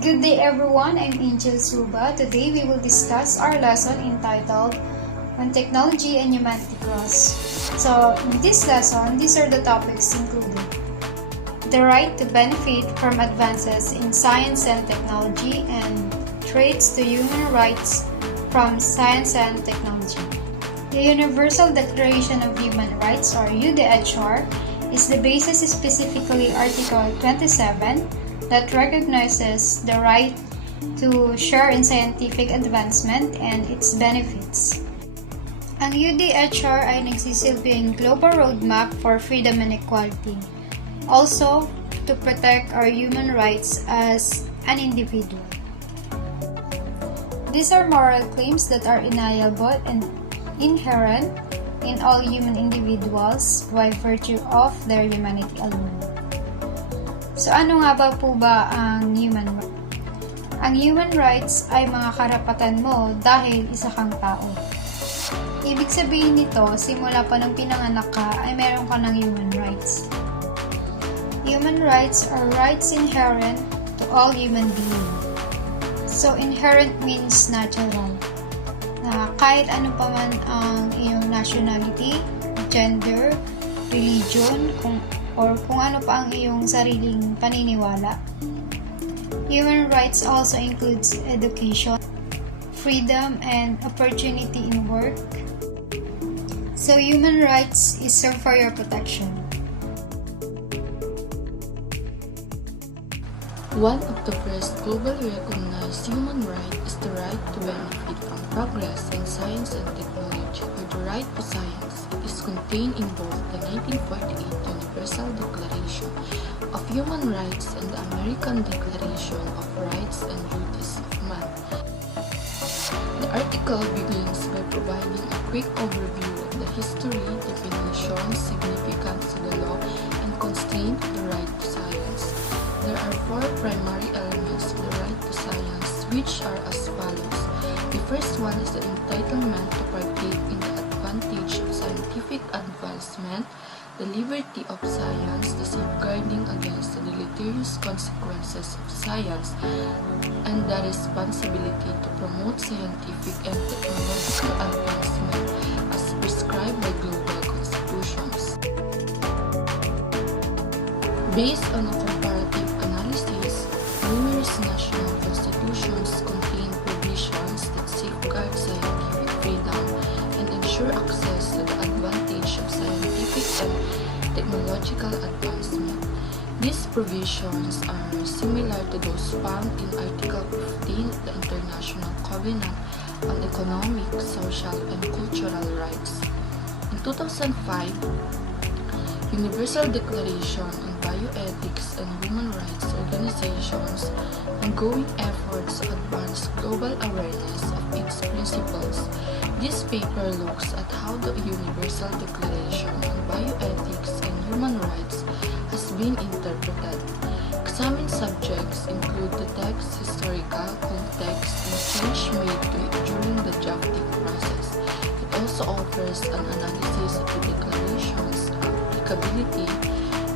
Good day everyone, I'm Angel Suba. Today we will discuss our lesson entitled On Technology and Humanity Cross. So, in this lesson, these are the topics included. The right to benefit from advances in science and technology and traits to human rights from science and technology. The Universal Declaration of Human Rights, or UDHR, is the basis, specifically Article 27, that recognizes the right to share in scientific advancement and its benefits. Ang UDHR ay nagsisilbing global roadmap for freedom and equality. Also, to protect our human rights as an individual. These are moral claims that are inalienable and inherent in all human individuals by virtue of their humanity alone. So ano nga ba ang human rights? Ang human rights ay mga karapatan mo dahil isa kang tao. Ibig sabihin nito, simula pa nung pinanganak ka ay meron ka ng human rights. Human rights are rights inherent to all human beings. So inherent means natural. Na kahit ano pa man ang iyong nationality, gender, religion, kung ano pa ang iyong sariling paniniwala. Human rights also includes education, freedom, and opportunity in work. So human rights is served for your protection. One of the first globally recognized human rights is the right to benefit from progress in science and technology, or the right to science. It is contained in both the 1948 Universal Declaration of Human Rights and the American Declaration of Rights and Duties of Man. The article begins by providing a quick overview of the history, definitions, significance of the law, and constraint of the right to science. There are four primary elements of the right to science, which are as follows. The first one is the entitlement to partake in the advantage of scientific advancement, the liberty of science, the safeguarding against the deleterious consequences of science, and the responsibility to promote scientific and technological advancement as prescribed by global constitutions. Based on a comparative analysis, numerous national constitutions contain provisions that safeguard scientific freedom and ensure access to the advantage of scientific and technological advancement. These provisions are similar to those found in Article 15 of the International Covenant on Economic, Social, and Cultural Rights. In 2005, Universal Declaration on Bioethics and Human Rights Organizations ongoing efforts to advance global awareness of its principles. This paper looks at how the Universal Declaration on Bioethics and Human Rights has been interpreted. Examined subjects include the text's historical context and change made to it during the drafting process. It also offers an analysis of the declaration's applicability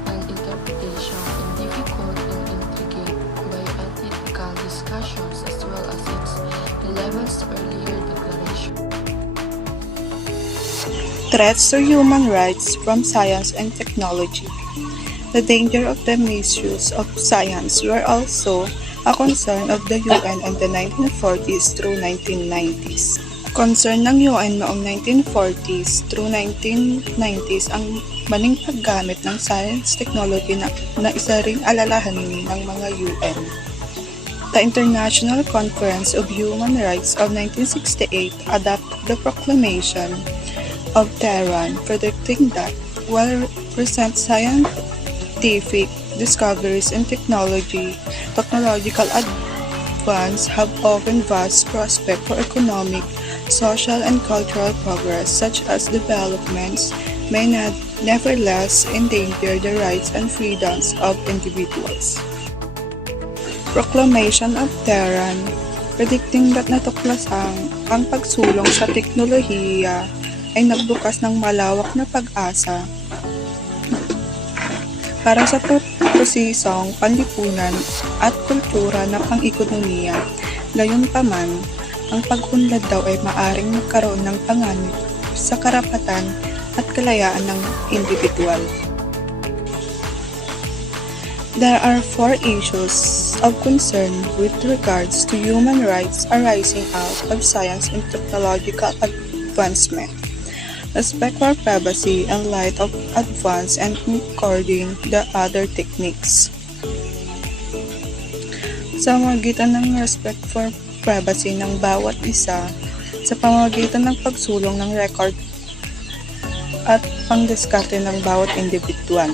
and interpretation in difficult and intricate bioethical discussions, as well as its 11th earlier declaration. Threats to human rights from science and technology. The danger of the misuse of science were also a concern of the UN in the 1940s through 1990s. Concern ng UN noong 1940s through 1990s ang maling paggamit ng science technology na isa ring alalahanin ng mga UN. The International Conference of Human Rights of 1968 adopted the Proclamation of Tehran, predicting that while recent scientific discoveries in technological advance have opened vast prospects for economic, social, and cultural progress, such as developments may nevertheless endanger the rights and freedoms of individuals. Proclamation of Tehran, predicting that natuklasang ang pagsulong sa teknolohiya ay nagbukas ng malawak na pag-asa para sa prosesong panlipunan at kultura na pang-ekonomiya. Gayunpaman, ang pag-unlad daw ay maaring magkaroon ng panganib sa karapatan at kalayaan ng individual. There are 4 issues of concern with regards to human rights arising out of science and technological advancement. Respect for privacy in light of advance and according the other techniques. Sa pamamagitan ng respect for privacy ng bawat isa, sa pamamagitan ng pagsulong ng record at pangdiskarte ng bawat individual.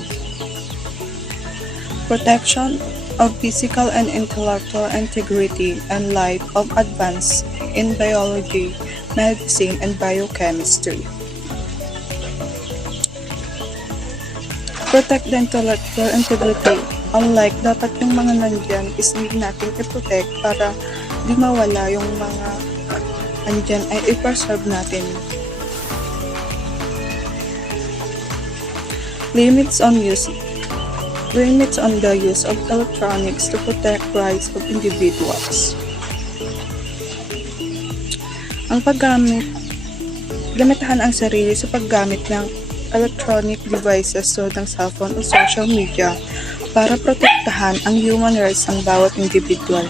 Protection of physical and intellectual integrity in light of advance in biology, medicine, and biochemistry. Protect the intellectual integrity. Unlike dapat yung mga nandyan is need natin i-protect para di mawala yung mga nandyan ay i-preserve natin. Limits on the use of electronics to protect rights of individuals. Ang gamitahan ang sarili sa paggamit ng electronic devices tulad ng cellphone o social media para protektahan ang human rights ng bawat individual.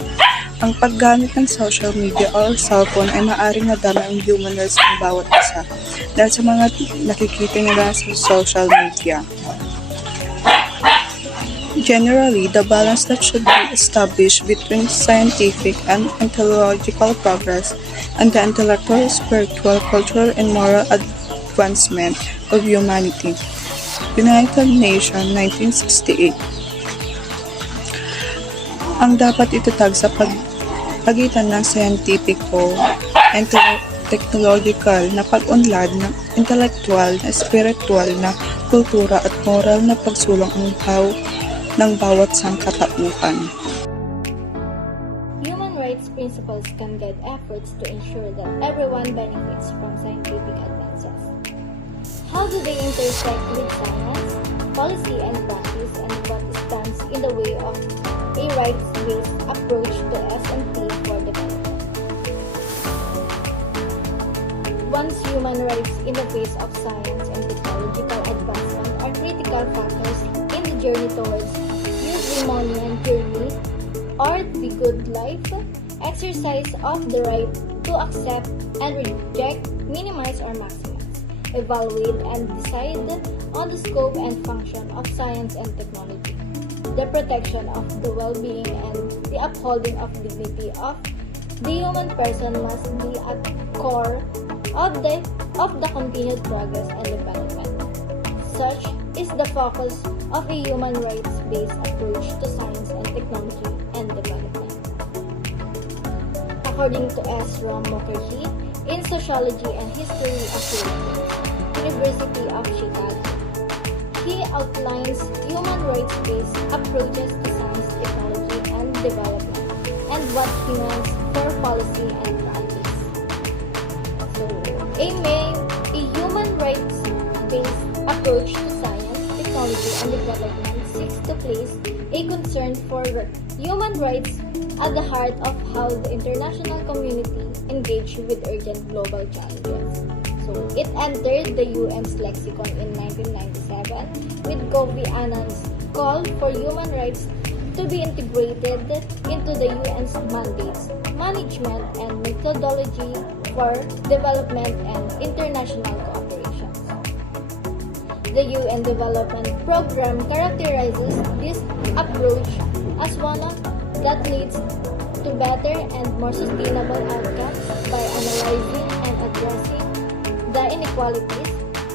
Ang paggamit ng social media o cellphone ay maaaring madama ang human rights ng bawat isa dahil sa mga nakikita nila sa social media. Generally, the balance that should be established between scientific and technological progress and the intellectual, spiritual, cultural, and moral advancement of humanity. United Nations, 1968. Ang dapat itatag sa pagitan ng scientifico and technological na pag-unlad ng intellectual, na spiritual na kultura at moral na pagsulong ng bawat sangkatauhan. Human rights principles can guide efforts to ensure that everyone benefits from scientific advances. How do they intersect with science, policy, and practice, and what stands in the way of a rights-based approach to S&T for development? Once human rights in the face of science and technological advancement are critical factors in the journey towards eudaimonia tyranny or the good life, exercise of the right to accept and reject, minimize or maximize, evaluate and decide on the scope and function of science and technology. The protection of the well-being and the upholding of dignity of the human person must be at core of the continued progress and development. Such is the focus of a human rights-based approach to science and technology and development. According to S. Ram Mukherjee, in Sociology and History of Religions, University of Chicago, he outlines human rights-based approaches to science, technology, and development, and what he means for policy and practice. So, a human rights-based approach to science, technology, and development seeks to place a concern for human rights at the heart of how the international community engage with urgent global challenges. So, it entered the UN's lexicon in 1997 with Kofi Annan's call for human rights to be integrated into the UN's mandates, management, and methodology for development and international cooperation. The UN Development Program characterizes this approach as one that leads to better and more sustainable outcomes by analyzing and addressing the inequalities,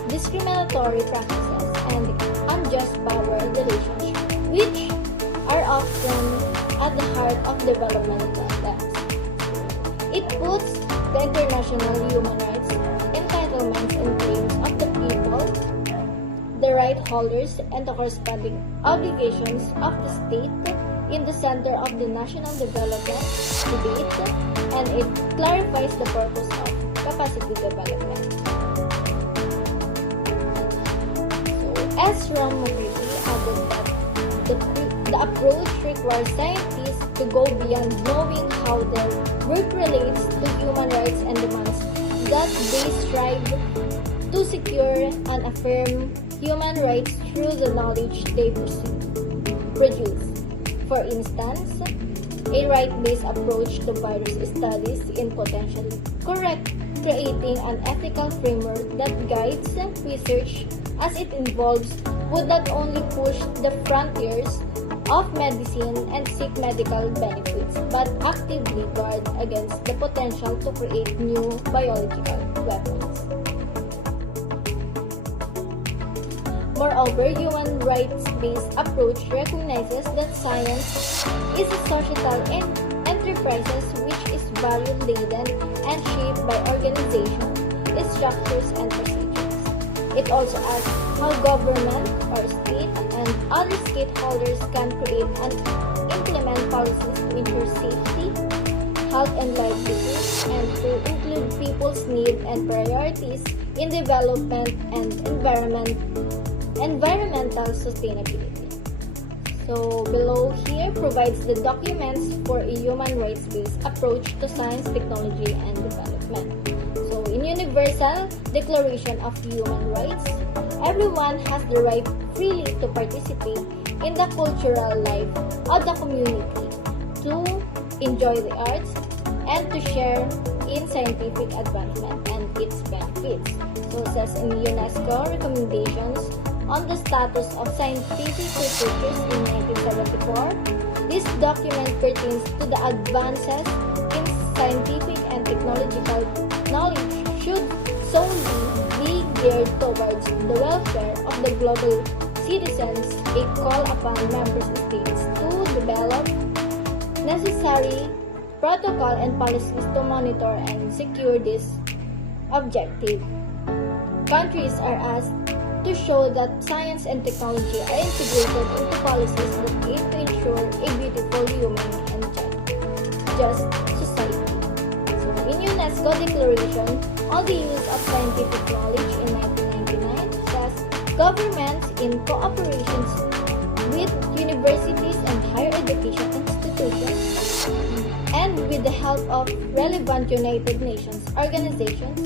discriminatory practices, and unjust power relations, which are often at the heart of development problems. It puts the international human rights entitlements and claims of the people, the right holders, and the corresponding obligations of the state in the center of the national development debate, and it clarifies the purpose of capacity development. So, S. Ram Mukherjee added that the the approach requires scientists to go beyond knowing how their work relates to human rights and demands that they strive to secure and affirm human rights through the knowledge they produce. For instance, a right-based approach to virus studies in potentially creating an ethical framework that guides research as it involves would not only push the frontiers of medicine and seek medical benefits, but actively guard against the potential to create new biological weapons. Moreover, human rights-based approach recognizes that science is a societal enterprise which is value-laden and shaped by organization, its structures, and procedures. It also asks how government or state and other stakeholders can create and implement policies to ensure safety, health and livelihood, and to include people's needs and priorities in development and environmental sustainability. So below here provides the documents for a human rights-based approach to science, technology, and development. So in Universal Declaration of Human Rights, everyone has the right freely to participate in the cultural life of the community, to enjoy the arts, and to share in scientific advancement and its benefits. So it says in UNESCO recommendations on the status of scientific researchers in 1974, this document pertains to the advances in scientific and technological knowledge should solely be geared towards the welfare of the global citizens. A call upon member states to develop necessary protocol and policies to monitor and secure this objective. Countries are asked to show that science and technology are integrated into policies that aim to ensure a beautiful, human, and just society. So, in UNESCO Declaration on the Use of Scientific Knowledge in 1999 says governments in cooperations with universities and higher education institutions and with the help of relevant United Nations organizations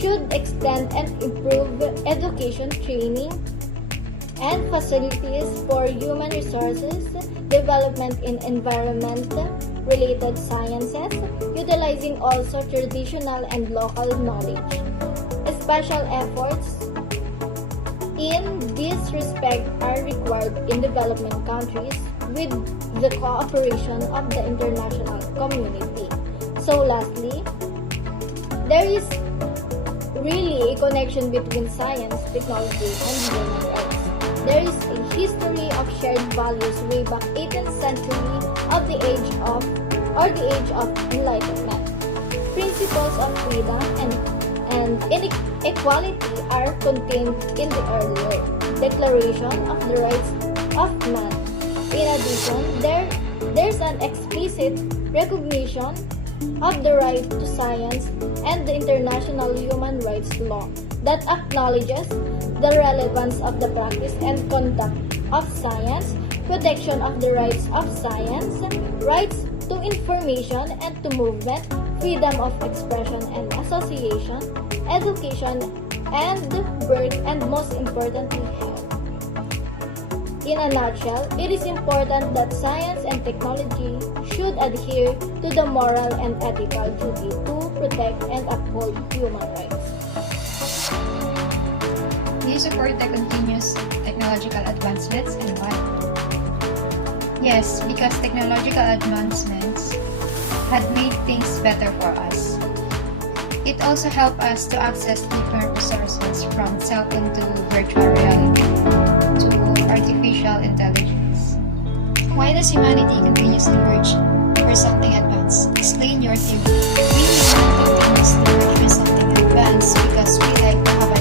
should extend and improve education, training, and facilities for human resources development in environment-related sciences, utilizing also traditional and local knowledge. Special efforts in this respect are required in development countries with the cooperation of the international community. So lastly, there is really a connection between science, technology, and human rights. There is a history of shared values way back 18th century of the age of enlightenment. Principles of freedom and equality are contained in the earlier Declaration of the Rights of Man. In addition, there's an explicit recognition of the right to science and the international human rights law that acknowledges the relevance of the practice and conduct of science, protection of the rights of science, rights to information and to movement, freedom of expression and association, education and work, and most importantly, health. In a nutshell, it is important that science and technology should adhere to the moral and ethical duty to protect and uphold human rights. Do you support the continuous technological advancements and why? Yes, because technological advancements had made things better for us. It also helped us to access different resources from cell phone to virtual reality to artificial intelligence. Why does humanity continuously search for something advanced? Explain your theory. We need to continuously search for something advanced because we like to have a